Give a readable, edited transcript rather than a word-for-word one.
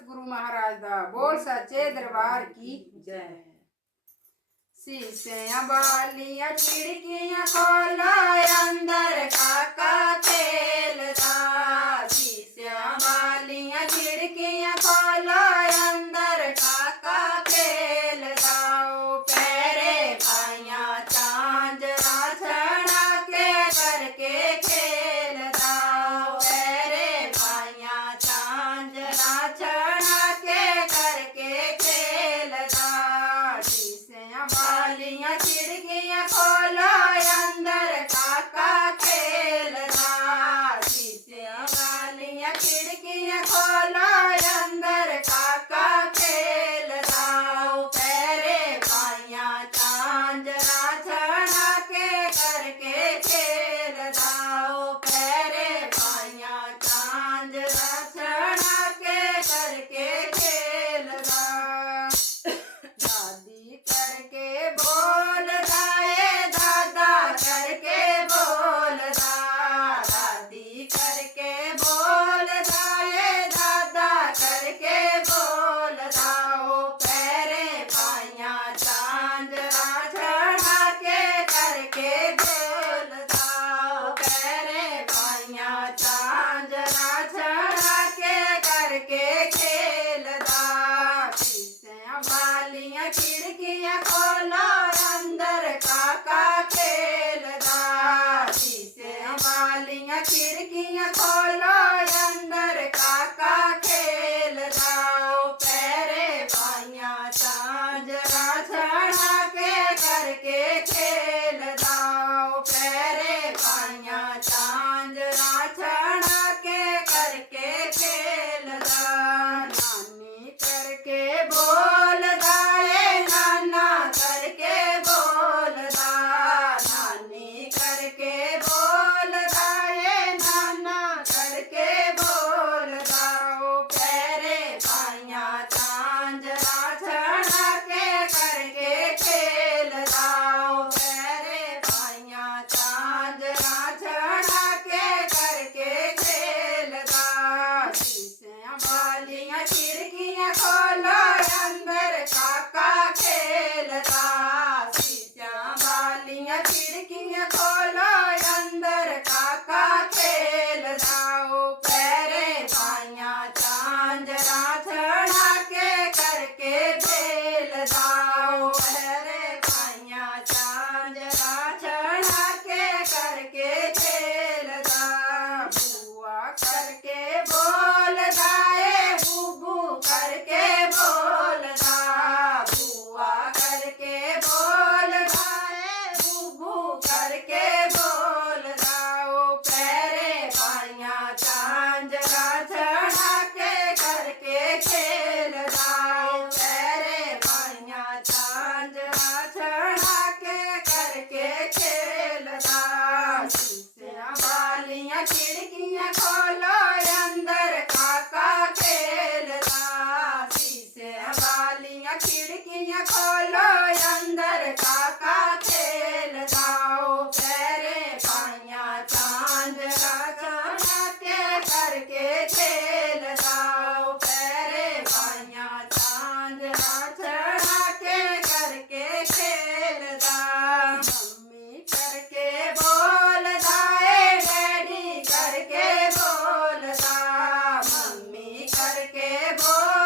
सतगुरु महाराज दा बोल सच्चे दरबार की जय। शीशियां बालियां खिड़कियां खोलो अंदर काका खेलता। शीशियां बालियां खिड़कियां खोलो अंदर काका खेलता। पैरे पाइया चांदरा छड़ा के करके खेलता। पैरे पाइया चांदरा छड़ा के करके खेलता। शीशियां बालियां खिड़कियां खोलो अंदर काका खेलता। शीशियां बालियां खिड़कियां खोलो अंदर काका खेलता। पैरे पाइया चांदरा छड़ा के करके खेलता। पैरे पाइया चांदरा छड़ा के करके खेलता। दादी करके बोलदा ए दादा करके बोलदा। दादी करके बोलदा ए दादा करके बोलदा। पैरे पाइया चांदरा छड़ा के करके बोलदा। पैरे पाइया चांदरा छड़ा के करके खेलदा। शीशियां बालियां खिड़कियां खोलो अंदर काका खेलदा। शीशियां बालियां खिड़कियां खोलो अंदर काका खेलदा। पैरे पाइया चांदरा छड़ा के करके खेलदा। पैरे पाइया चांदरा छड़ा के करके खेलदा। नानी करके बोलदा ए नाना करके बोलदा। नानी करके बोलदा ए नाना करके बोलदा। पैरे पाइया चांदरा छड़ा के करके खेलदा। पैरे पाइया चांदरा छड़ा के करके खेलदा। शीशियां बालियां खिड़कियां खोलो अंदर काका खेलदा। शीशियां बालियां खिड़कियां खोलो अंदर काका खेलदा। पैरे पाइया चांदरा छड़ा के करके खेलदा। पैरे पाइया चांदरा छड़ा के करके खेलदा। बुआ करके बोलदा ए बुबू करके बोलदा। बुआ करके बोलदा ए बुबू करके बोलदा। पैरे पाइया चांदरा छड़ा के करके खेलदा। पैरे पाइया चांदरा छड़ा के करके खेलदा। शीशियां बालियां खिड़कियां खोलो अंदर काका खेलदा। शीशियां बालियां खिड़कियां खोलो अंदर काका खेलदा। पैरे पाइया चांदरा छड़ा के करके खेलदा। पैरे पाइया चांदरा छड़ा के करके खेलदा। मम्मी करके बोलदा ए डैडी करके बोलदा। मम्मी करके बोल